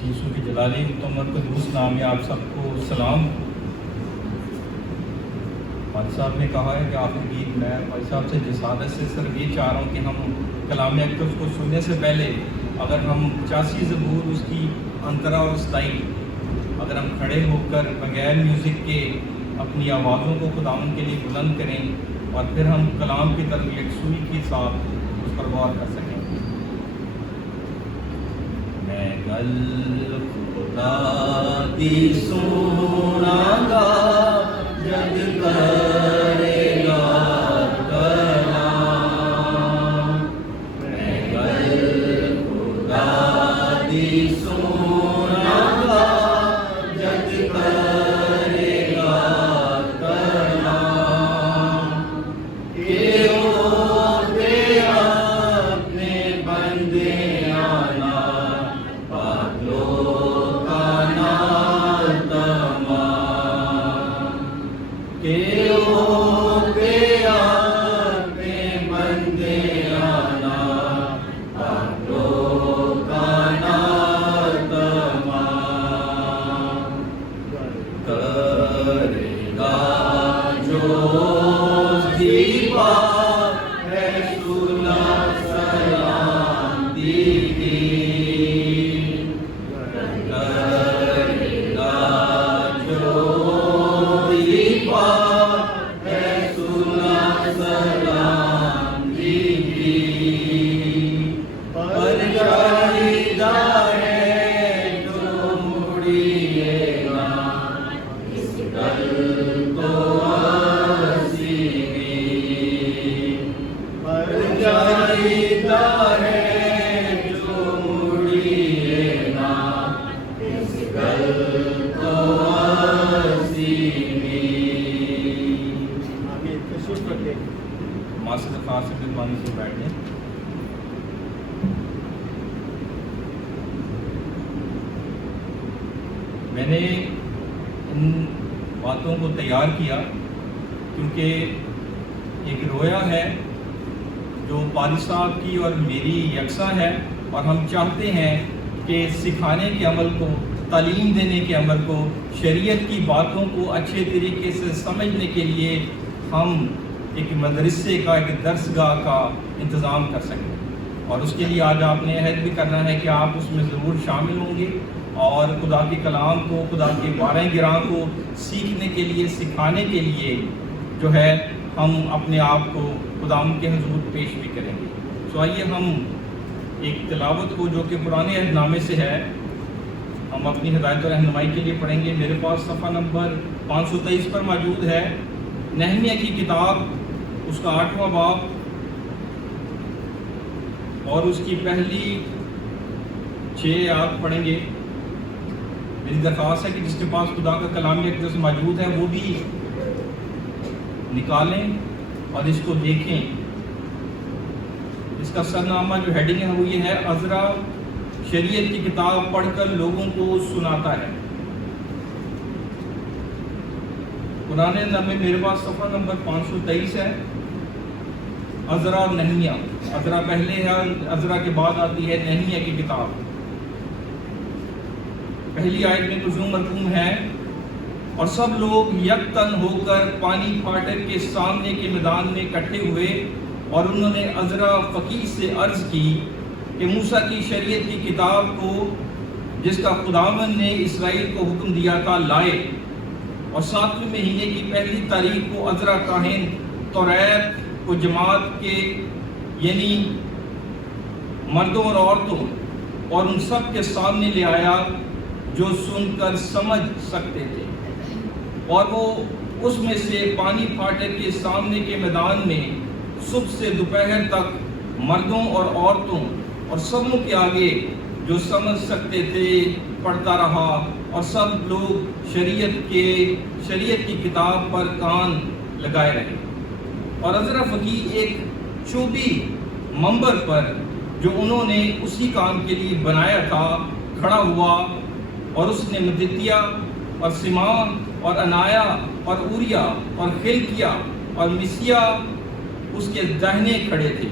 یوسف جلالی مکمل قدوس نام میں آپ سب کو سلام۔ بھائی صاحب نے کہا ہے کہ آخر گیت میں بھائی صاحب سے جسادت سے صرف یہ چاہ رہا ہوں کہ ہم کلام اقدس کو سننے سے پہلے اگر ہم 85 زبور اس کی انترا اور ستائی اگر ہم کھڑے ہو کر بغیر میوزک کے اپنی آوازوں کو خداوند کے لیے بلند کریں اور پھر ہم کلام کی طرف یکسوئی کے ساتھ اس پر غور کر سکیں۔ میں گل خدا دی سونا گا جگ کرے گا کلام، میں گل خدا دی سونا گا جگ کرے گا کلام، کہ ہوتے اپنے بندے آنا میں نے ان باتوں کو تیار کیا کیونکہ ایک رویا ہے جو پادری صاحب کی اور میری یکساں ہے، اور ہم چاہتے ہیں کہ سکھانے کے عمل کو، تعلیم دینے کے عمل کو، شریعت کی باتوں کو اچھے طریقے سے سمجھنے کے لیے ہم ایک مدرسے کا، ایک درسگاہ کا انتظام کر سکیں، اور اس کے لیے آج آپ نے عہد بھی کرنا ہے کہ آپ اس میں ضرور شامل ہوں گے اور خدا کے کلام کو، خدا کے بارہ گراں کو سیکھنے کے لیے، سکھانے کے لیے جو ہے ہم اپنے آپ کو خداوند کے حضور پیش بھی کریں گے۔ تو آئیے ہم ایک تلاوت کو جو کہ پرانے عہد نامے سے ہے ہم اپنی ہدایت و رہنمائی کے لیے پڑھیں گے۔ میرے پاس صفحہ نمبر 523 پر موجود ہے نہمیہ کی کتاب، اس کا 8واں باب اور اس کی پہلی 6 آیات پڑھیں گے۔ میری درخواست ہے کہ جس کے پاس خدا کا کلام اقدس موجود ہے وہ بھی نکالیں اور اس کو دیکھیں۔ اس کا سرنامہ جو ہیڈنگ ہے وہ یہ ہے، عذرا شریعت کی کتاب پڑھ کر لوگوں کو سناتا ہے۔ قرآن نامے میرے پاس صفحہ نمبر 523 ہے۔ عذرا نہمیہ، عذرا پہلے ہے، عذرا کے بعد آتی ہے نہمیہ کی کتاب۔ پہلی آیت میں تو زوم مرقوم ہے، اور سب لوگ یک تن ہو کر پانی پھاٹک کے سامنے کے میدان میں اکٹھے ہوئے، اور انہوں نے عذرا فقیہ سے عرض کی کہ موسیٰ کی شریعت کی کتاب کو جس کا خداوند نے اسرائیل کو حکم دیا تھا لائے، اور 7ویں مہینے کی پہلی تاریخ کو عذرا کاہن توریت کو جماعت کے یعنی مردوں اور عورتوں اور ان سب کے سامنے لے آیا جو سن کر سمجھ سکتے تھے، اور وہ اس میں سے پانی پھاٹک کے سامنے کے میدان میں صبح سے دوپہر تک مردوں اور عورتوں اور سبوں کے آگے جو سمجھ سکتے تھے پڑھتا رہا، اور سب لوگ شریعت کی کتاب پر کان لگائے رہے۔ اور عذرا فقیہ ایک چوبی منبر پر جو انہوں نے اسی کام کے لیے بنایا تھا کھڑا ہوا، اور اس نے متتیہ اور سمان اور انایا اور اوریا اور خلقیہ اور مسیہ اس کے داہنے کھڑے تھے،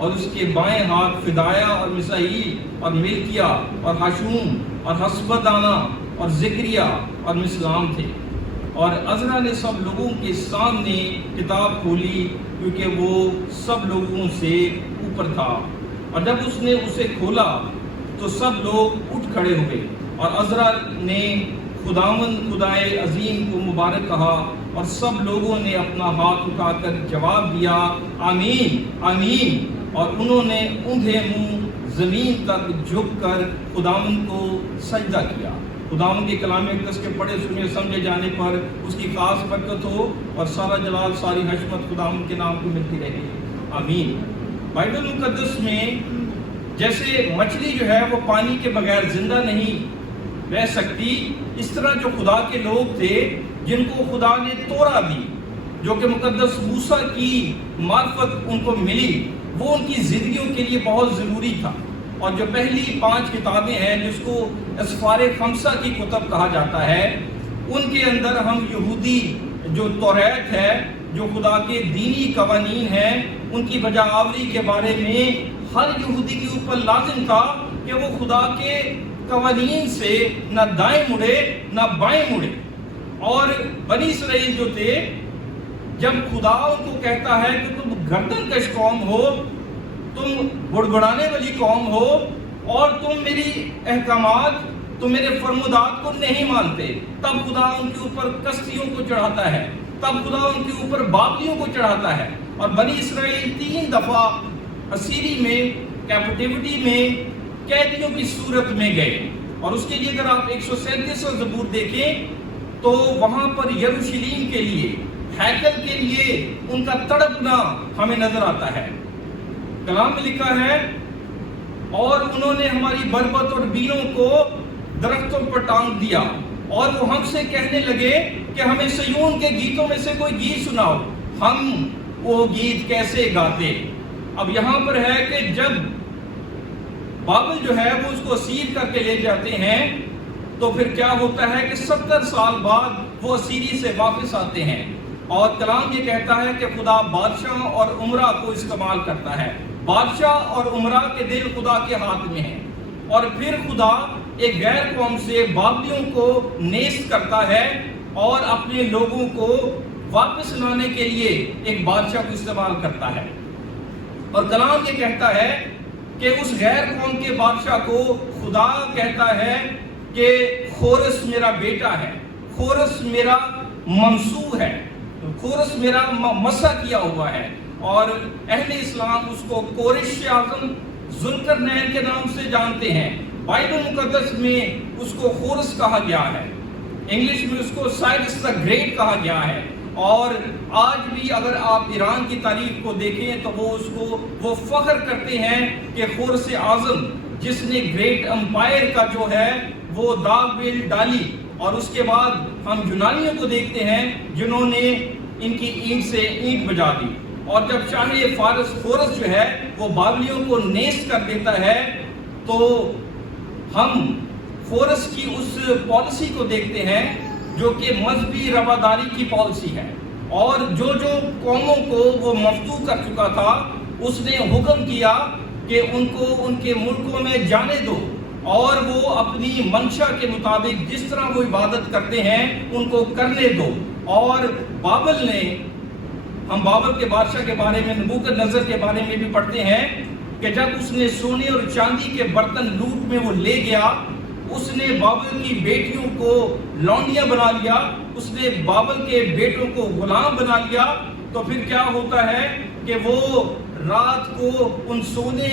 اور اس کے بائیں ہاتھ فدایا اور مسائیل اور ملکیہ اور حشوم اور حسبدانہ اور ذکریہ اور مسلام تھے۔ اور عزرا نے سب لوگوں کے سامنے کتاب کھولی کیونکہ وہ سب لوگوں سے اوپر تھا، اور جب اس نے اسے کھولا تو سب لوگ اٹھ کھڑے ہوئے، اور عزرا نے خداوند خدائے عظیم کو مبارک کہا، اور سب لوگوں نے اپنا ہاتھ اٹھا کر جواب دیا آمین آمین، اور انہوں نے اونھے منہ زمین تک جھک کر خداوند کو سجدہ کیا۔ خداوند کے کلام مقدس کے پڑھے سنے سمجھے جانے پر اس کی خاص برکت ہو، اور سارا جلال ساری حشمت خداوند کے نام کو ملتی رہے، آمین۔ بائبل مقدس میں جیسے مچھلی جو ہے وہ پانی کے بغیر زندہ نہیں رہ سکتی، اس طرح جو خدا کے لوگ تھے جن کو خدا نے تورا دی، جو کہ مقدس موسیٰ کی معرفت ان کو ملی، وہ ان کی زندگیوں کے لیے بہت ضروری تھا۔ اور جو پہلی 5 کتابیں ہیں جس کو اسفار خمسہ کی کتب کہا جاتا ہے، ان کے اندر ہم یہودی جو توریت ہے، جو خدا کے دینی قوانین ہیں، ان کی بجا آوری کے بارے میں ہر یہودی کے اوپر لازم تھا کہ وہ خدا کے قوانین سے نہ دائیں مڑے نہ بائیں مڑے۔ اور بنی اسرائیل جو تھے، جب خدا ان کو کہتا ہے کہ تم گردن کش قوم ہو، تم بڑبڑانے والی قوم ہو، اور تم میری احکامات، تم میرے فرمودات کو نہیں مانتے، تب خدا ان کے اوپر کشتیوں کو چڑھاتا ہے، تب خدا ان کے اوپر بابلیوں کو چڑھاتا ہے۔ اور بنی اسرائیل 3 دفعہ اسیری میں کیپٹیوٹی میں قیدیوں کی صورت میں گئے، اور اس کے لیے اگر آپ 137 زبور دیکھیں تو وہاں پر یروشلیم کے لیے، ہیکل کے لیے ان کا تڑپنا ہمیں نظر آتا ہے۔ کلام میں لکھا ہے، اور انہوں نے ہماری بربت اور بیلوں کو درختوں پر ٹانگ دیا، اور وہ ہم سے کہنے لگے کہ ہمیں سیون کے گیتوں میں سے کوئی گیت سناؤ، ہم وہ گیت کیسے گاتے۔ اب یہاں پر ہے کہ جب بابل جو ہے وہ اس کو اسیر کر کے لے جاتے ہیں، تو پھر کیا ہوتا ہے کہ 70 سال بعد وہ اسیری سے واپس آتے ہیں، اور کلام یہ کہتا ہے کہ خدا بادشاہ اور عمرہ کو استعمال کرتا ہے۔ بادشاہ اور عمرہ کے دل خدا کے ہاتھ میں ہیں، اور پھر خدا ایک غیر قوم سے بابلیوں کو نیست کرتا ہے، اور اپنے لوگوں کو واپس لانے کے لیے ایک بادشاہ کو استعمال کرتا ہے۔ اور کلام یہ کہتا ہے کہ اس غیر قوم کے بادشاہ کو خدا کہتا ہے کہ خورس میرا بیٹا ہے، خورس میرا ممسوح ہے، خورس میرا مسح کیا ہوا ہے۔ اور اہل اسلام اس کو کورش اعظم ذوالقرنین کے نام سے جانتے ہیں۔ بائبل مقدس میں اس کو خورس کہا گیا ہے، انگلش میں اس کو سائرس دا گریٹ کہا گیا ہے۔ اور آج بھی اگر آپ ایران کی تاریخ کو دیکھیں تو وہ فخر کرتے ہیں کہ خورس اعظم جس نے گریٹ امپائر کا جو ہے وہ داغ بیل ڈالی، اور اس کے بعد ہم یونانیوں کو دیکھتے ہیں جنہوں نے ان کی اینٹ سے اینٹ بجا دی۔ اور جب شاہ فارس خورس جو ہے وہ بابلیوں کو نیست کر دیتا ہے، تو ہم خورس کی اس پالیسی کو دیکھتے ہیں جو کہ مذہبی رواداری کی پالیسی ہے، اور جو قوموں کو وہ مفتو کر چکا تھا اس نے حکم کیا کہ ان کو ان کے ملکوں میں جانے دو، اور وہ اپنی منشا کے مطابق جس طرح وہ عبادت کرتے ہیں ان کو کرنے دو۔ اور بابل نے، ہم بابل کے بادشاہ کے بارے میں، نبوکدنضر کے بارے میں بھی پڑھتے ہیں کہ جب اس نے سونے اور چاندی کے برتن لوٹ میں وہ لے گیا، اس نے بابل کی بیٹیوں کو لونڈیاں بنا لیا، اس نے بابل کے بیٹوں کو غلام بنا لیا۔ تو پھر کیا ہوتا ہے کہ وہ رات کو ان سونے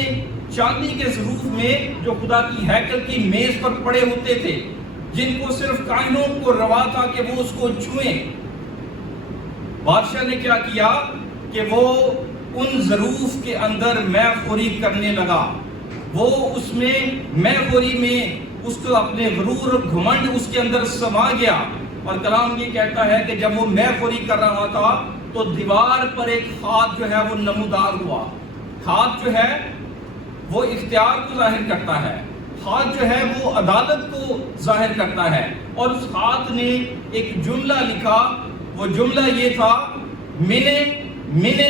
چاندی کے ظروف میں جو خدا کی ہیکل کی میز پر پڑے ہوتے تھے، جن کو صرف کاہنوں کو روا تھا کہ وہ اس کو چھوئیں، بادشاہ نے کیا کیا کہ وہ ان ظروف کے اندر مے خوری کرنے لگا۔ وہ اس میں مے خوری میں اس کو اپنے غرور اور گھمنڈ اس کے اندر سما گیا۔ اور کلام یہ کہتا ہے کہ جب وہ مے خوری کر رہا تھا تو دیوار پر ایک ہاتھ جو ہے وہ نمودار ہوا۔ ہاتھ جو ہے وہ اختیار کو ظاہر کرتا ہے، ہاتھ جو ہے وہ عدالت کو ظاہر کرتا ہے، اور اس ہاتھ نے ایک جملہ لکھا۔ وہ جملہ یہ تھا، منے منے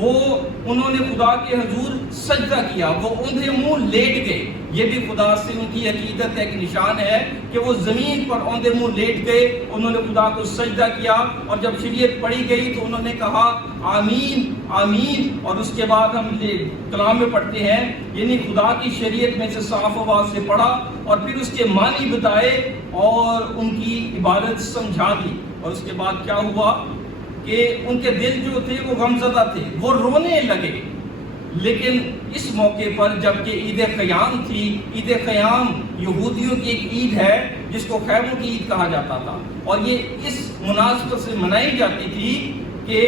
وہ انہوں نے خدا کے حضور سجدہ کیا، وہ اوندھے منہ لیٹ گئے۔ یہ بھی خدا سے ان کی عقیدت ایک نشان ہے کہ وہ زمین پر اوندھے منہ لیٹ گئے، انہوں نے خدا کو سجدہ کیا، اور جب شریعت پڑھی گئی تو انہوں نے کہا آمین آمین، اور اس کے بعد ہم کلام میں پڑھتے ہیں یعنی خدا کی شریعت میں سے صاف آواز سے پڑھا اور پھر اس کے معنی بتائے اور ان کی عبادت سمجھا دی۔ اور اس کے بعد کیا ہوا کہ ان کے دل جو تھے وہ غمزدہ تھے، وہ رونے لگے۔ لیکن اس موقع پر جبکہ عید قیام تھی، عید قیام یہودیوں کی ایک عید ہے جس کو خیموں کی عید کہا جاتا تھا، اور یہ اس مناسبت سے منائی جاتی تھی کہ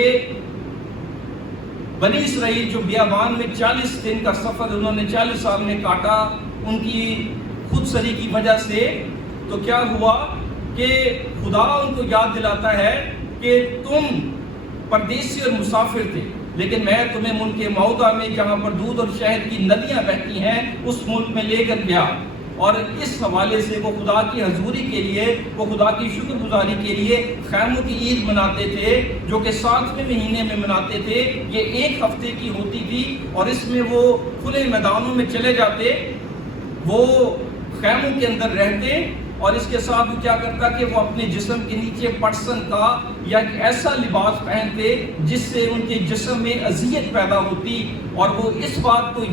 بنی اسرائیل جو بیابان میں 40 دن کا سفر انہوں نے 40 سال میں کاٹا ان کی خود سری کی وجہ سے، تو کیا ہوا کہ خدا ان کو یاد دلاتا ہے کہ تم پردیسی اور مسافر تھے، لیکن میں تمہیں ملک موعودہ میں جہاں پر دودھ اور شہد کی ندیاں بہتی ہیں اس ملک میں لے کر گیا۔ اور اس حوالے سے وہ خدا کی حضوری کے لیے، وہ خدا کی شکر گزاری کے لیے خیموں کی عید مناتے تھے، جو کہ 7ویں مہینے میں مناتے تھے۔ یہ 1 ہفتے کی ہوتی تھی اور اس میں وہ کھلے میدانوں میں چلے جاتے، وہ خیموں کے اندر رہتے، اور اس کے ساتھ وہ کیا کرتا کہ وہ اپنے جسم کے نیچے پٹسن کا یا ایک ایسا لباس پہنتے جس سے ان کے جسم میں اذیت پیدا ہوتی، اور وہ اس بات کو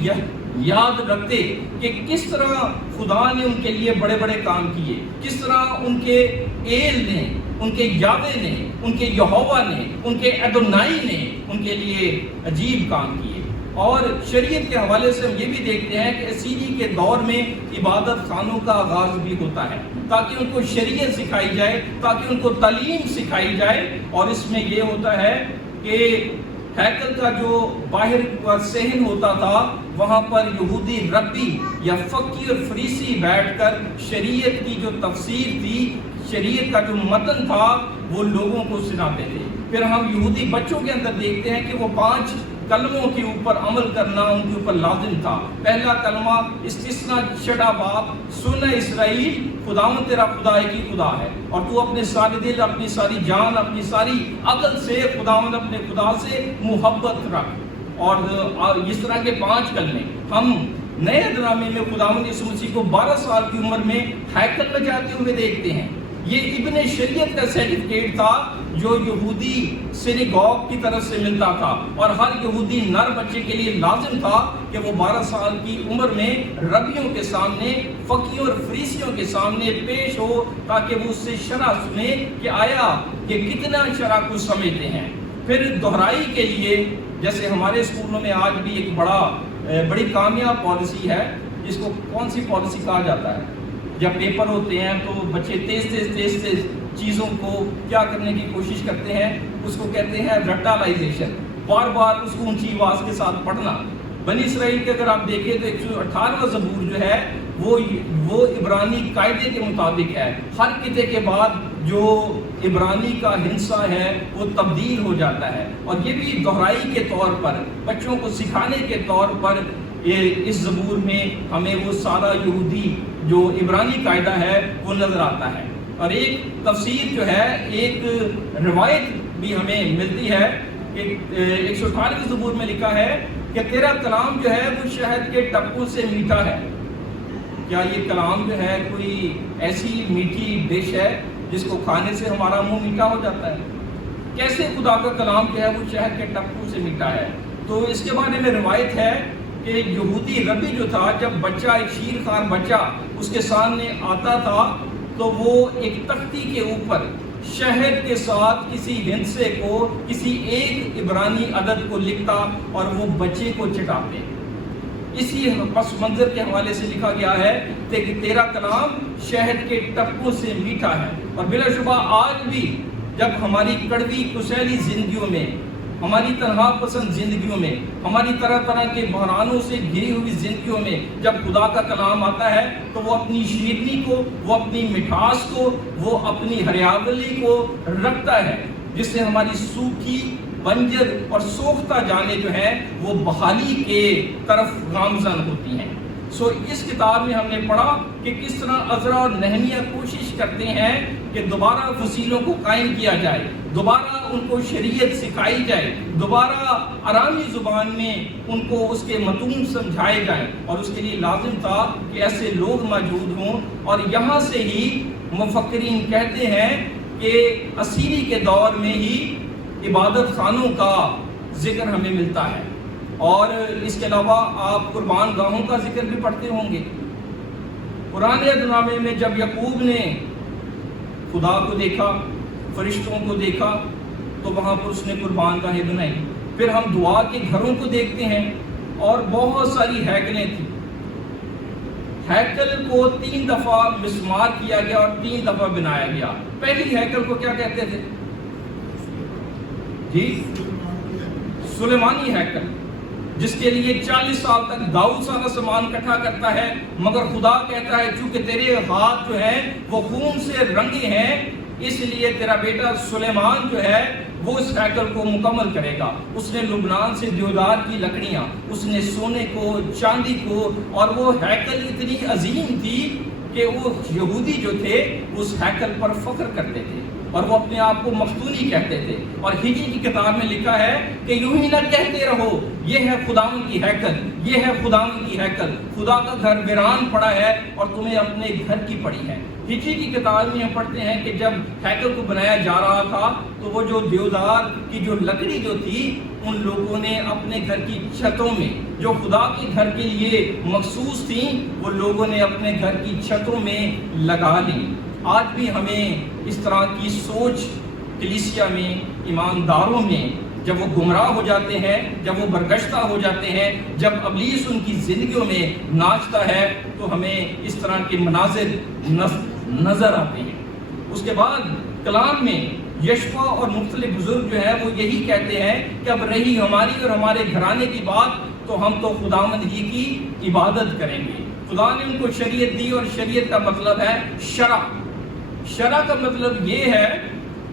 یاد رکھتے کہ کس طرح خدا نے ان کے لیے بڑے بڑے کام کیے، کس طرح ان کے ایل نے، ان کے یاوے نے، ان کے یہوہ نے، ان کے ادونائی نے ان کے لیے عجیب کام کیے۔ اور شریعت کے حوالے سے ہم یہ بھی دیکھتے ہیں کہ اسیری کے دور میں عبادت خانوں کا آغاز بھی ہوتا ہے تاکہ ان کو شریعت سکھائی جائے، تاکہ ان کو تعلیم سکھائی جائے، اور اس میں یہ ہوتا ہے کہ ہیکل کا جو باہر کا صحن ہوتا تھا وہاں پر یہودی ربی یا فقی اور فریسی بیٹھ کر شریعت کی جو تفسیر تھی، شریعت کا جو متن تھا وہ لوگوں کو سناتے تھے۔ پھر ہم یہودی بچوں کے اندر دیکھتے ہیں کہ وہ 5 کلموں کے اوپر عمل کرنا ان کے اوپر لازم تھا۔ پہلا کلمہ استثناء شڈا باپ، سن اسرائیل خداوند تیرا خدا ایک ہی خدا ہے، اور تو اپنے سارے دل، اپنی ساری جان، اپنی ساری عقل سے خداوند اپنے خدا سے محبت رکھ۔ اور اس طرح کے 5 کلمے ہم نئے ڈرامے میں خداوند یسوع مسیح کو 12 سال کی عمر میں ہیکل میں جاتے ہوئے دیکھتے ہیں۔ یہ ابن شریعت کا سرٹیفکیٹ تھا جو یہودی سینیگوگ کی طرف سے ملتا تھا، اور ہر یہودی نر بچے کے لیے لازم تھا کہ وہ 12 سال کی عمر میں ربیوں کے سامنے، فقیوں اور فریسیوں کے سامنے پیش ہو تاکہ وہ اس سے شرح سنے کہ آیا کہ کتنا شرح کو سمجھتے ہیں۔ پھر دہرائی کے لیے، جیسے ہمارے اسکولوں میں آج بھی ایک بڑی کامیاب پالیسی ہے جس کو کون سی پالیسی کہا جاتا ہے؟ جب پیپر ہوتے ہیں تو بچے تیز چیزوں کو کیا کرنے کی کوشش کرتے ہیں، اس کو کہتے ہیں رٹالائزیشن، بار بار اس کو اونچی آواز کے ساتھ پڑھنا۔ بنی اسرائیل کے اگر آپ دیکھیں تو 118واں زبور جو ہے وہ عبرانی قاعدے کے مطابق ہے۔ ہر قطعے کے بعد جو عبرانی کا ہنسا ہے وہ تبدیل ہو جاتا ہے، اور یہ بھی دہرائی کے طور پر، بچوں کو سکھانے کے طور پر اس زبور میں ہمیں وہ سارا یہودی جو عبرانی قاعدہ ہے وہ نظر آتا ہے۔ اور ایک تفسیر جو ہے، ایک روایت بھی ہمیں ملتی ہے کہ 118 زبور میں لکھا ہے کہ تیرا کلام جو ہے وہ شہد کے ٹپکوں سے میٹھا ہے۔ کیا یہ کلام جو ہے کوئی ایسی میٹھی ڈش ہے جس کو کھانے سے ہمارا منہ میٹھا ہو جاتا ہے؟ کیسے خدا کا کلام جو ہے وہ شہد کے ٹپکوں سے میٹھا ہے؟ تو اس کے بارے میں روایت ہے کہ یہودی ربی جو تھا، جب بچہ، ایک شیر خوار بچہ اس کے سامنے آتا تھا تو وہ ایک تختی کے اوپر شہد کے ساتھ کسی ہندسے کو، کسی ایک عبرانی عدد کو لکھتا اور وہ بچے کو چٹاتے۔ اسی پس منظر کے حوالے سے لکھا گیا ہے کہ تیرا کلام شہد کے ٹپکوں سے میٹھا ہے۔ اور بلا شبہ آج بھی جب ہماری کڑوی کسیلی زندگیوں میں، ہماری تنہا پسند زندگیوں میں، ہماری طرح طرح کے بحرانوں سے گھری ہوئی زندگیوں میں جب خدا کا کلام آتا ہے تو وہ اپنی شیرینی کو، وہ اپنی مٹھاس کو، وہ اپنی ہریاولی کو رکھتا ہے، جس سے ہماری سوکھی، بنجر اور سوختہ جانیں جو ہیں وہ بحالی کے طرف گامزن ہوتی ہیں۔ اس کتاب میں ہم نے پڑھا کہ کس طرح عزرا اور نہمیہ کوشش کرتے ہیں کہ دوبارہ فصیلوں کو قائم کیا جائے، دوبارہ ان کو شریعت سکھائی جائے، دوبارہ آرامی زبان میں ان کو اس کے متون سمجھائے جائیں، اور اس کے لیے لازم تھا کہ ایسے لوگ موجود ہوں۔ اور یہاں سے ہی مفکرین کہتے ہیں کہ اسیری کے دور میں ہی عبادت خانوں کا ذکر ہمیں ملتا ہے، اور اس کے علاوہ آپ قربان گاہوں کا ذکر بھی پڑھتے ہوں گے۔ قرآن عہد میں جب یعقوب نے خدا کو دیکھا، فرشتوں کو دیکھا، تو وہاں پر اس نے قربان گاہیں بنائی۔ پھر ہم دعا کے گھروں کو دیکھتے ہیں، اور بہت ساری ہیکلیں تھیں۔ ہیکل کو 3 دفعہ مسمار کیا گیا اور 3 دفعہ بنایا گیا۔ پہلی ہیکل کو کیا کہتے تھے جی؟ سلیمانی ہیکل، جس کے لیے 40 سال تک داؤد سارا سامان اکٹھا کرتا ہے، مگر خدا کہتا ہے چونکہ تیرے ہاتھ جو ہیں وہ خون سے رنگے ہیں، اس لیے تیرا بیٹا سلیمان جو ہے وہ اس ہیکل کو مکمل کرے گا۔ اس نے لبنان سے دیودار کی لکڑیاں، اس نے سونے کو، چاندی کو، اور وہ ہیکل اتنی عظیم تھی کہ وہ یہودی جو تھے اس ہیکل پر فخر کرتے تھے، اور وہ اپنے آپ کو مختونی کہتے تھے۔ اور ہجری کی کتاب میں لکھا ہے کہ یوں ہی نہ کہتے رہو یہ ہے خداوند کی ہیکل، یہ ہے خداوند کی ہیکل، خدا کا گھر ویران پڑا ہے اور تمہیں اپنے گھر کی پڑی ہے۔ ہجری کی کتاب میں ہم پڑھتے ہیں کہ جب ہیکل کو بنایا جا رہا تھا تو وہ جو دیودار کی جو لکڑی جو تھی، ان لوگوں نے اپنے گھر کی چھتوں میں جو خدا کے گھر کے لیے مخصوص تھیں، وہ لوگوں نے اپنے گھر کی چھتوں میں لگا لی۔ آج بھی ہمیں اس طرح کی سوچ کلیسیا میں، ایمانداروں میں، جب وہ گمراہ ہو جاتے ہیں، جب وہ برگشتہ ہو جاتے ہیں، جب ابلیس ان کی زندگیوں میں ناچتا ہے، تو ہمیں اس طرح کے مناظر نظر آتے ہیں۔ اس کے بعد کلام میں یشفع اور مختلف بزرگ جو ہے وہ یہی کہتے ہیں کہ اب رہی ہماری اور ہمارے گھرانے کی بات، تو ہم تو خداوند ہی کی عبادت کریں گے۔ خدا نے ان کو شریعت دی، اور شریعت کا مطلب ہے شرع۔ شرع کا مطلب یہ ہے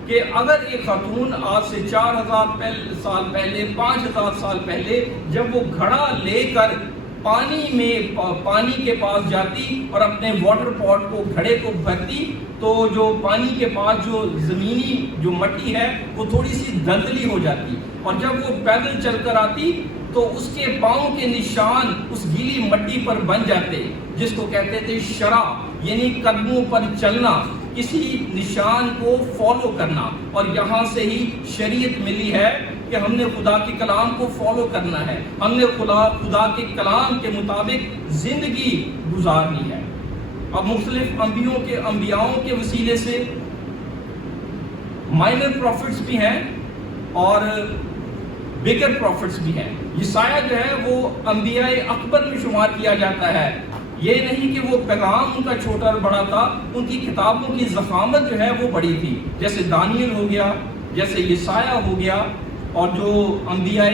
کہ اگر ایک خاتون آج سے 4000 سال پہلے، 5000 سال پہلے جب وہ گھڑا لے کر پانی کے پاس جاتی اور اپنے واٹر پاٹ کو، گھڑے کو بھرتی، تو جو پانی کے پاس جو زمینی جو مٹی ہے وہ تھوڑی سی دلدلی ہو جاتی، اور جب وہ پیدل چل کر آتی تو اس کے پاؤں کے نشان اس گیلی مٹی پر بن جاتے، جس کو کہتے تھے شرع، یعنی قدموں پر چلنا، کسی نشان کو فالو کرنا۔ اور یہاں سے ہی شریعت ملی ہے کہ ہم نے خدا کے کلام کو فالو کرنا ہے، ہم نے خدا کے کلام کے مطابق زندگی گزارنی ہے۔ اب مختلف انبیاؤں کے وسیلے سے مائنر پروفٹس بھی ہیں اور بگر پروفٹس بھی ہیں۔ یسایہ جو ہے وہ انبیاء اکبر میں شمار کیا جاتا ہے۔ یہ نہیں کہ وہ پیغام ان کا چھوٹا اور بڑا تھا، ان کی کتابوں کی ضخامت جو ہے وہ بڑی تھی، جیسے دانیل ہو گیا، جیسے یسایہ ہو گیا، اور جو انبیاء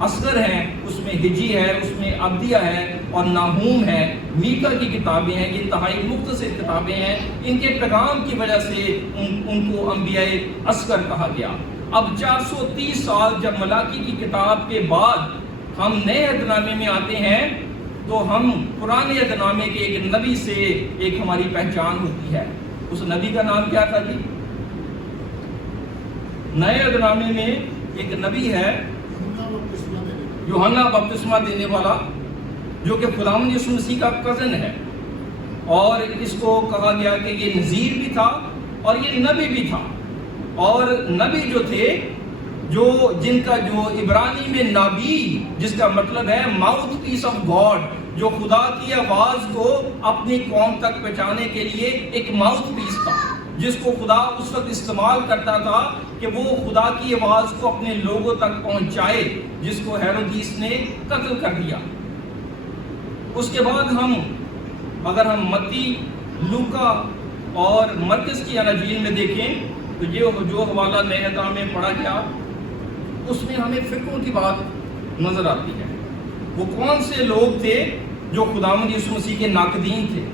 اصغر ہیں اس میں ہجی ہے، اس میں عبدیہ ہے اور ناہوم ہے، میکا کی کتابیں ہیں، یہ انتہائی مختصر کتابیں ہیں۔ ان کے پیغام کی وجہ سے ان کو انبیاء اصغر کہا گیا۔ اب 430 سال جب ملاکی کی کتاب کے بعد ہم نئے عہد نامے میں آتے ہیں، تو ہم پرانے عہد نامے کے ایک نبی سے ایک ہماری پہچان ہوتی ہے۔ اس نبی کا نام کیا تھا جی؟ نئے عہد نامے میں ایک نبی ہے یوحنا بپتسمہ دینے والا، جو کہ خداوند یسوع مسیح کا کزن ہے، اور اس کو کہا گیا کہ یہ نذیر بھی تھا اور یہ نبی بھی تھا۔ اور نبی جو تھے، جن کا جو عبرانی میں نبی، جس کا مطلب ہے ماؤتھ پیس آف گاڈ، جو خدا کی آواز کو اپنی قوم تک پہنچانے کے لیے ایک ماؤتھ پیس تھا، جس کو خدا اس وقت استعمال کرتا تھا کہ وہ خدا کی آواز کو اپنے لوگوں تک پہنچائے، جس کو ہیرودیس نے قتل کر دیا۔ اس کے بعد اگر ہم متی، لوکا اور مرکز کی اناجیل میں دیکھیں، تو یہ جو حوالہ نئے عہد میں پڑھا گیا، اس میں ہمیں فرقوں کی بات نظر آتی ہے۔ وہ کون سے لوگ تھے جو خداوند یسوع مسیح کے ناقدین تھے،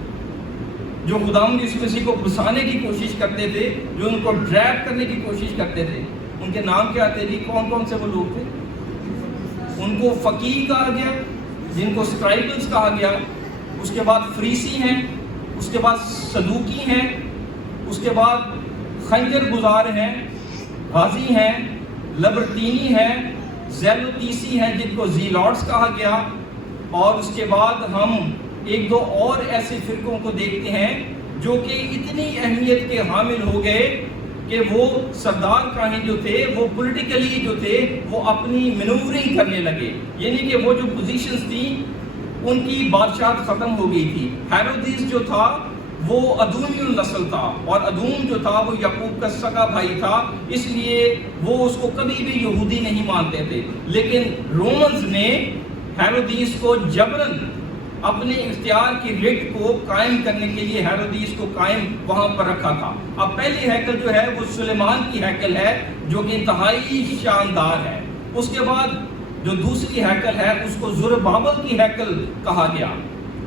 جو خداوند یسوع مسیح کو گھسانے کی کوشش کرتے تھے، جو ان کو ڈریپ کرنے کی کوشش کرتے تھے؟ ان کے نام کیا تھے جی؟ کون سے وہ لوگ تھے؟ ان کو فقیہ کہا گیا، جن کو اسکرائبلز کہا گیا۔ اس کے بعد فریسی ہیں، اس کے بعد صدوقی ہیں، اس کے بعد خنجر گزار ہیں، غازی ہیں، لبرٹینی ہیں، زیلوتیسی ہیں جن کو زیلاٹس کہا گیا، اور اس کے بعد ہم ایک دو اور ایسے فرقوں کو دیکھتے ہیں جو کہ اتنی اہمیت کے حامل ہو گئے کہ وہ سردار کاہن جو تھے وہ پولیٹیکلی جو تھے وہ اپنی مینوورنگ کرنے لگے، یعنی کہ وہ جو پوزیشنز تھیں ان کی بادشاہت ختم ہو گئی تھی۔ ہیرودیس جو تھا وہ ادومی النسل تھا، اور ادوم جو تھا وہ یعقوب کا سگا بھائی تھا، اس لیے وہ اس کو کبھی بھی یہودی نہیں مانتے تھے، لیکن رومنز نے ہیرودیس کو جبراً اپنے اختیار کی رٹ کو قائم کرنے کے لیے ہیرودیس کو قائم وہاں پر رکھا تھا۔ اب پہلی ہیکل جو ہے وہ سلیمان کی ہیکل ہے جو کہ انتہائی شاندار ہے۔ اس کے بعد جو دوسری ہیکل ہے اس کو زربابل کی ہیکل کہا گیا،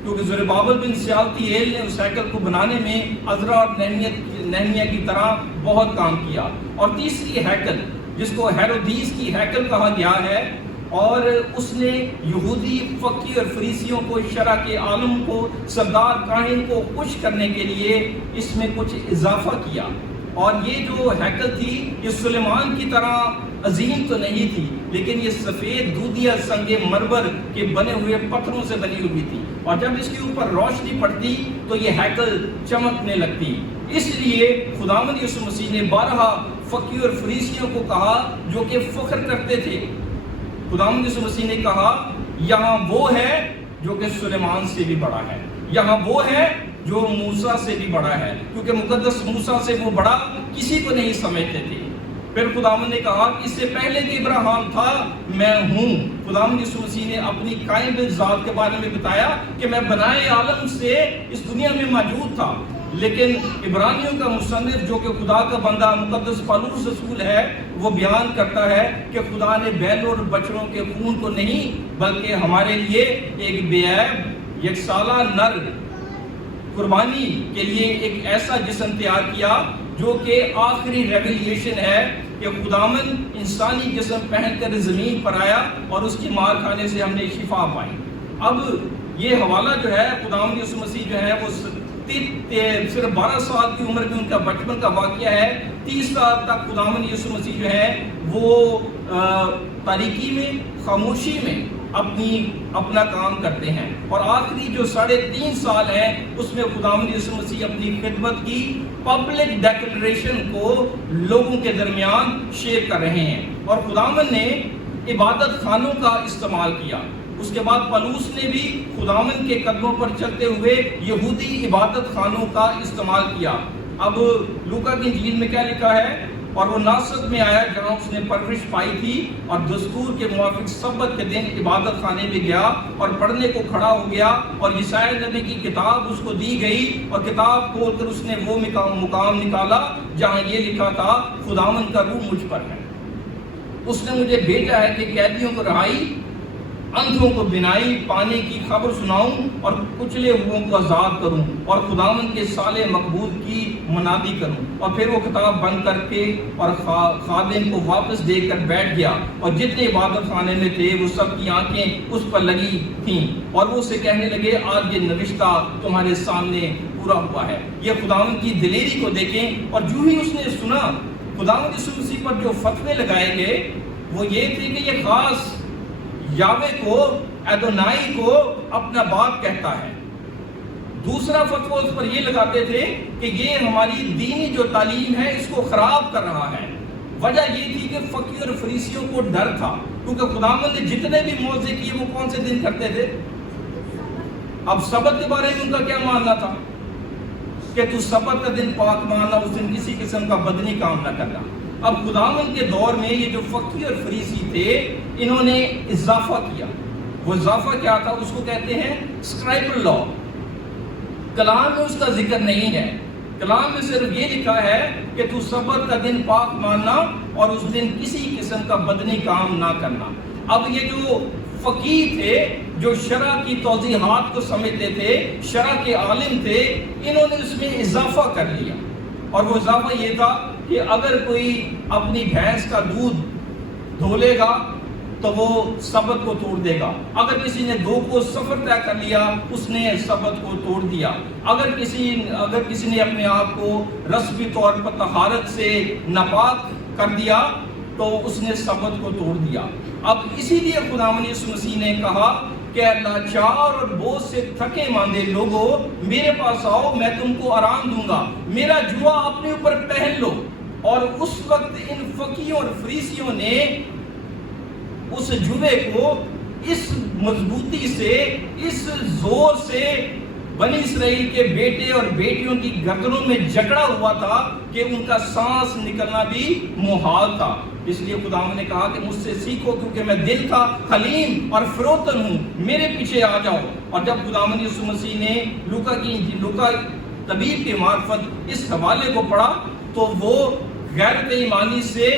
کیونکہ زربابل بن سیالتیل نے اس ہیکل کو بنانے میں عزرا اور نہمیہ کی طرح بہت کام کیا۔ اور تیسری ہیکل جس کو ہیرودیس کی ہیکل کہا گیا ہے، اور اس نے یہودی فقی اور فریسیوں کو، شرع کے عالم کو، سردار کاہن کو خوش کرنے کے لیے اس میں کچھ اضافہ کیا۔ اور یہ جو ہیکل تھی یہ سلیمان کی طرح عظیم تو نہیں تھی، لیکن یہ سفید دودھیا سنگ مرمر کے بنے ہوئے پتھروں سے بنی ہوئی تھی، اور جب اس کے اوپر روشنی پڑتی تو یہ ہیکل چمکنے لگتی۔ اس لیے خداوند یسوع مسیح نے بارہا فقی اور فریسیوں کو کہا جو کہ فخر کرتے تھے، خداوند یسوع مسیح نے کہا یہاں وہ ہے جو کہ سلیمان سے بھی بڑا ہے، یہاں وہ ہے جو موسیٰ سے بھی بڑا ہے، کیونکہ مقدس موسیٰ سے وہ بڑا کسی کو نہیں سمجھتے تھے۔ پھر خداوند نے کہا کہ اس سے پہلے کہ ابراہیم تھا میں ہوں۔ خداوند یسوع مسیح نے اپنی قائم ذات کے بارے میں بتایا کہ میں بنائے عالم سے اس دنیا میں موجود تھا، لیکن عبرانیوں کا مصنف جو کہ خدا کا بندہ مقدس پالوس رسول ہے وہ بیان کرتا ہے کہ خدا نے بیل اور بچڑوں کے خون کو نہیں بلکہ ہمارے لیے ایک بے عیب یکسالہ نر قربانی کے لیے ایک ایسا جسم تیار کیا جو کہ آخری ریویلیشن ہے کہ خداوند انسانی جسم پہن کر زمین پر آیا اور اس کی مار کھانے سے ہم نے شفا پائی۔ اب یہ حوالہ جو ہے خداوند یسوع مسیح جو ہے وہ صرف 12 سال کی عمر میں ان کا بچپن کا واقعہ ہے، 30 سال تک خداوند یسوع مسیح جو ہے وہ تاریکی میں، خاموشی میں اپنا کام کرتے ہیں، اور آخری جو 3.5 سال ہے اس میں خداوند یسوع مسیح اپنی خدمت کی پبلک ڈیکلریشن کو لوگوں کے درمیان شیئر کر رہے ہیں، اور خداوند نے عبادت خانوں کا استعمال کیا۔ اس کے بعد پلوس نے بھی خداوند کے قدموں پر چلتے ہوئے یہودی عبادت خانوں کا استعمال کیا۔ اب لوکا کی انجیل میں کیا لکھا ہے؟ اور وہ ناصرت میں آیا جہاں اس نے پرورش پائی تھی، اور دستور کے موافق سبت کے دن عبادت خانے میں گیا اور پڑھنے کو کھڑا ہو گیا، اور یسایا نبی کی کتاب اس کو دی گئی، اور کتاب کھول کر اس نے وہ مقام نکالا جہاں یہ لکھا تھا خداوند کا روح مجھ پر ہے، اس نے مجھے بھیجا ہے کہ قیدیوں کو رہائی، اندھوں کو بینائی پانے کی خبر سناؤں، اور کچلے ہوئوں کو آزاد کروں، اور خداوند کے سال مقبول کی منادی کروں۔ اور پھر وہ کتاب بند کر کے اور خادم کو واپس دے کر بیٹھ گیا، اور جتنے عبادت خانے میں تھے وہ سب کی آنکھیں اس پر لگی تھیں، اور وہ اسے کہنے لگے آج یہ نوشتہ تمہارے سامنے پورا ہوا ہے۔ یہ خداوند کی دلیری کو دیکھیں، اور جو ہی اس نے سنا خداوند یسوع مسیح پر جو فتوے لگائے گئے وہ یہ تھے کہ یہ خاص یاوے کو، ایدونائی کو اپنا باپ کہتا ہے۔ دوسرا فتویٰ اس پر یہ لگاتے تھے کہ یہ ہماری دینی جو تعلیم ہے اس کو خراب کر رہا ہے۔ وجہ یہ تھی کہ فقی اور فریسیوں کو ڈر تھا، کیونکہ خداوند نے جتنے بھی موعظے کیے وہ کون سے دن کرتے تھے؟ اب سبت کے بارے میں ان کا کیا ماننا تھا کہ تو سبت کا دن پاک ماننا، اس دن کسی قسم کا بدنی کام نہ کرنا۔ اب خداوند کے دور میں یہ جو فقی اور فریسی تھے انہوں نے اضافہ کیا۔ وہ اضافہ کیا تھا؟ اس کو کہتے ہیں اسکرائبل لا۔ کلام میں اس کا ذکر نہیں ہے، کلام میں صرف یہ لکھا ہے کہ تو سبت کا دن پاک ماننا اور اس دن کسی قسم کا بدنی کام نہ کرنا۔ اب یہ جو فقیہ تھے، جو شرع کی توضیحات کو سمجھتے تھے، شرع کے عالم تھے، انہوں نے اس میں اضافہ کر لیا، اور وہ اضافہ یہ تھا کہ اگر کوئی اپنی بھینس کا دودھ دھو لے گا تو وہ سبت کو توڑ دے گا۔ اگر کسی نے 2 کو سفر طے کر لیا اس نے سبت کو توڑ دیا۔ اگر کسی نے اپنے آپ کو رسمی طور پر طہارت سے ناپاک کر دیا تو اس نے سبت کو توڑ دیا۔ اب اسی لیے خداوند یسوع مسیح نے کہا کہ لاچار اور بوجھ سے تھکے ماندے لوگوں میرے پاس آؤ، میں تم کو آرام دوں گا، میرا جوا اپنے اوپر پہن لو۔ اور اس وقت ان فقیوں اور فریسیوں نے اس جوے کو اس مضبوطی سے، اس زور سے بنی اسرائیل کے بیٹے اور بیٹیوں کی گردنوں میں جکڑا ہوا تھا کہ ان کا سانس نکلنا بھی محال تھا۔ اس لیے خداوند نے کہا کہ مجھ سے سیکھو کیونکہ میں دل کا حلیم اور فروتن ہوں، میرے پیچھے آ جاؤ۔ اور جب خداوند یسوع مسیح نے لوکا طبیب کے معرفت اس حوالے کو پڑھا تو وہ غیرت ایمانی سے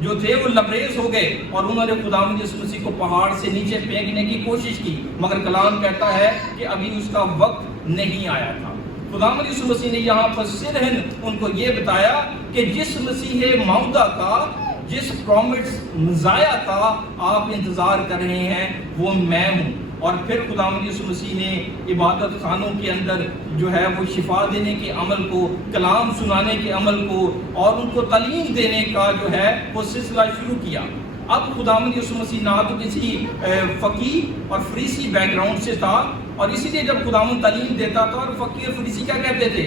جو تھے وہ لبریز ہو گئے اور انہوں نے خداوند یسوع مسیح کو پہاڑ سے نیچے پھینکنے کی کوشش کی، مگر کلام کہتا ہے کہ ابھی اس کا وقت نہیں آیا تھا۔ خداوند یسوع مسیح نے یہاں پر صرح ان کو یہ بتایا کہ جس مسیح موعودہ کا، جس پرومس مزایا کا آپ انتظار کر رہے ہیں وہ میں ہوں۔ اور پھر خداوند یسوع مسیح نے عبادت خانوں کے اندر جو ہے وہ شفا دینے کے عمل کو، کلام سنانے کے عمل کو اور ان کو تعلیم دینے کا جو ہے وہ سلسلہ شروع کیا۔ اب خداوند یسوع مسیح نہ تو کسی فقیہ اور فریسی بیک گراؤنڈ سے تھا، اور اسی لیے جب خداوند تعلیم دیتا تھا اور فقیہ اور فریسی کیا کہتے تھے،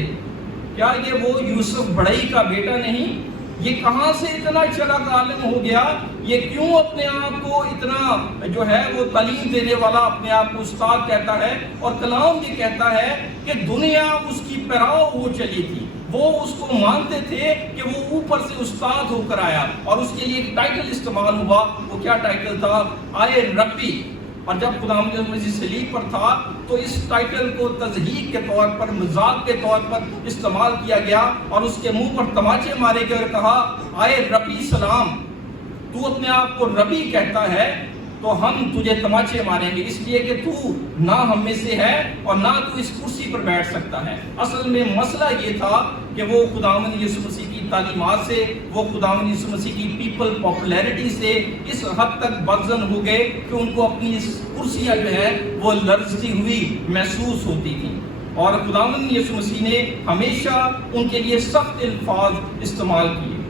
کیا یہ وہ یوسف بڑئی کا بیٹا نہیں؟ یہ کہاں سے اتنا چلاک عالم ہو گیا؟ یہ کیوں اپنے آپ کو اتنا جو ہے وہ تعلیم دینے والا اپنے آپ کو استاد کہتا ہے؟ اور کلام یہ کہتا ہے کہ دنیا اس کی پیراؤ ہو چلی تھی، وہ اس کو مانتے تھے کہ وہ اوپر سے استاد ہو کر آیا، اور اس کے لیے ایک ٹائٹل استعمال ہوا۔ وہ کیا ٹائٹل تھا؟ آئے ربی۔ اور جب خداوند یسوع مسیح صلیب پر تھا تو اس ٹائٹل کو تضحیک کے طور پر، مذاق کے طور پر استعمال کیا گیا، اور اس کے منہ پر تماچے مارے گئے اور کہا آئے ربی سلام، تو اپنے آپ کو ربی کہتا ہے تو ہم تجھے تماچے ماریں گے، اس لیے کہ تو نہ ہم میں سے ہے اور نہ تو اس کرسی پر بیٹھ سکتا ہے۔ اصل میں مسئلہ یہ تھا کہ وہ خداوند یسوع مسیح کی تعلیمات سے، وہ خداوند یسوع مسیح کی پیپل پاپولیرٹی سے اس حد تک بدظن ہو گئے کہ ان کو اپنی کرسیاں جو ہے وہ لرزتی ہوئی محسوس ہوتی تھیں، اور خداوند یسوع مسیح نے ہمیشہ ان کے لیے سخت الفاظ استعمال کیے۔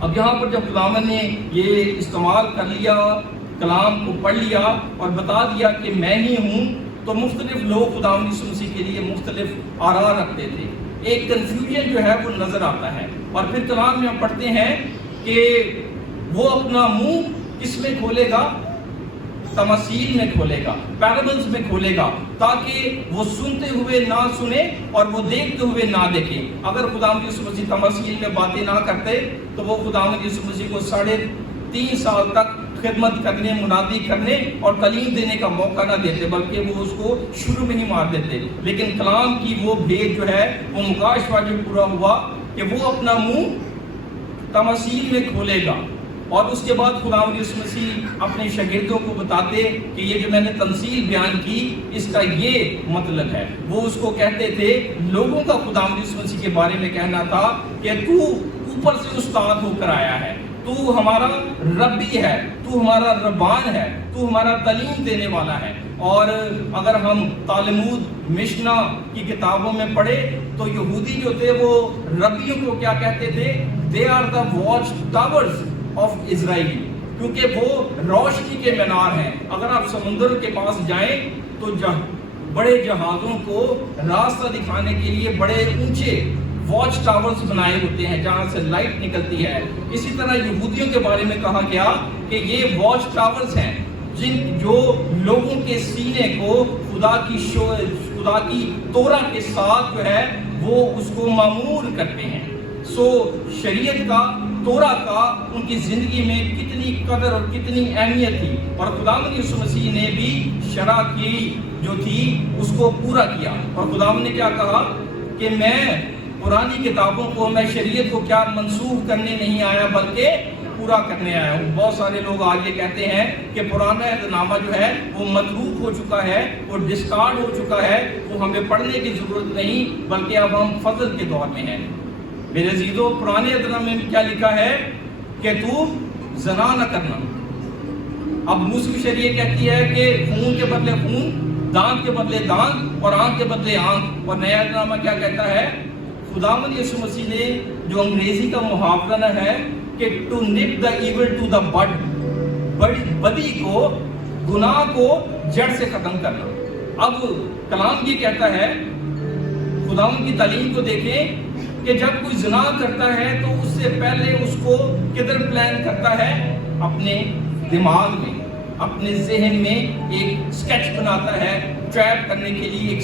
اب یہاں پر جب خداوند نے یہ استعمال کر لیا، کلام کو پڑھ لیا اور بتا دیا کہ میں ہی ہوں، تو مختلف لوگ خداوند یسوع مسیح کے لیے مختلف آراء رکھتے تھے، ایک کنفیوژن جو ہے وہ نظر آتا ہے۔ اور پھر کلام میں ہم پڑھتے ہیں کہ وہ اپنا منہ کس میں کھولے گا؟ تماثیل میں کھولے گا، پیرابلز میں کھولے گا، تاکہ وہ سنتے ہوئے نہ سنے اور وہ دیکھتے ہوئے نہ دیکھیں۔ اگر خداوند یسوع مسیح تماثیل میں باتیں نہ کرتے تو وہ خداوند یسوع مسیح کو 3.5 سال تک خدمت کرنے، منادی کرنے اور تعلیم دینے کا موقع نہ دیتے، بلکہ وہ اس کو شروع میں ہی مار دیتے۔ لیکن کلام کی وہ بھیت جو ہے وہ مکاشفہ جو پورا ہوا کہ وہ اپنا منہ تماثیل میں کھولے گا، اور اس کے بعد خداوند یسوع مسیح اپنے شاگردوں کو بتاتے کہ یہ جو میں نے تمثیل بیان کی اس کا یہ مطلب ہے۔ وہ اس کو کہتے تھے، لوگوں کا خداوند یسوع مسیح کے بارے میں کہنا تھا کہ تو اوپر سے استاد ہو کر آیا ہے، تو ہمارا ربی ہے، تو ہمارا ربان ہے، تو ہمارا تعلیم دینے والا ہے۔ اور اگر ہم تالمود مشنا کی کتابوں میں پڑھے تو یہودی جو تھے وہ ربیوں کو کیا کہتے تھے؟ They are the watch towers of Israel, کیونکہ وہ روشنی کے مینار ہیں۔ اگر آپ سمندر کے پاس جائیں تو بڑے جہازوں کو راستہ دکھانے کے لیے بڑے اونچے واچ ٹاورز بنائے ہوتے ہیں جہاں سے لائٹ نکلتی ہے۔ اسی طرح یہودیوں کے بارے میں کہا گیا کہ یہ واچ ٹاورز ہیں جو لوگوں کے سینے کو خدا کی تورات کے ساتھ جو ہے وہ اس کو معمور کرتے ہیں۔ سو شریعت کا، تورات کا ان کی زندگی میں کتنی قدر اور کتنی اہمیت تھی، اور خداوند یسوع مسیح نے بھی شرع کی جو تھی اس کو پورا کیا۔ اور خداوند نے کیا کہا کہ میں پرانی کتابوں کو، میں شریعت کو کیا منسوخ کرنے نہیں آیا بلکہ پورا کرنے آیا ہوں۔ بہت سارے لوگ آج یہ کہتے ہیں کہ پرانا عہد نامہ جو ہے وہ متروک ہو چکا ہے، وہ ڈسکارڈ ہو چکا ہے، وہ ہمیں پڑھنے کی ضرورت نہیں، بلکہ اب ہم فضل کے دور میں ہیں۔ میرے عزیزو، پرانے عہد نامے میں کیا لکھا ہے کہ تو زنا نہ کرنا۔ اب موسیقی شریعت کہتی ہے کہ خون کے بدلے خون، دانت کے بدلے دانت اور آنکھ کے بدلے آنکھ۔ اور نیا عہد نامہ کیا کہتا ہے؟ خداوند یسوع مسیح نے جو انگریزی کا محاورہ ہے کہ ٹو نپ دا ایول ٹو دا بڈ، بدی کو، گناہ کو جڑ سے ختم کرنا۔ اب کلام یہ کہتا ہے، خداوند کی تعلیم کو دیکھیں کہ جب کوئی زنا کرتا ہے تو اس سے پہلے اس کو کدھر پلان کرتا ہے؟ اپنے دماغ میں، اپنے ذہن میں ایک سکیچ بناتا ہے ٹریپ کرنے کے لیے، ایک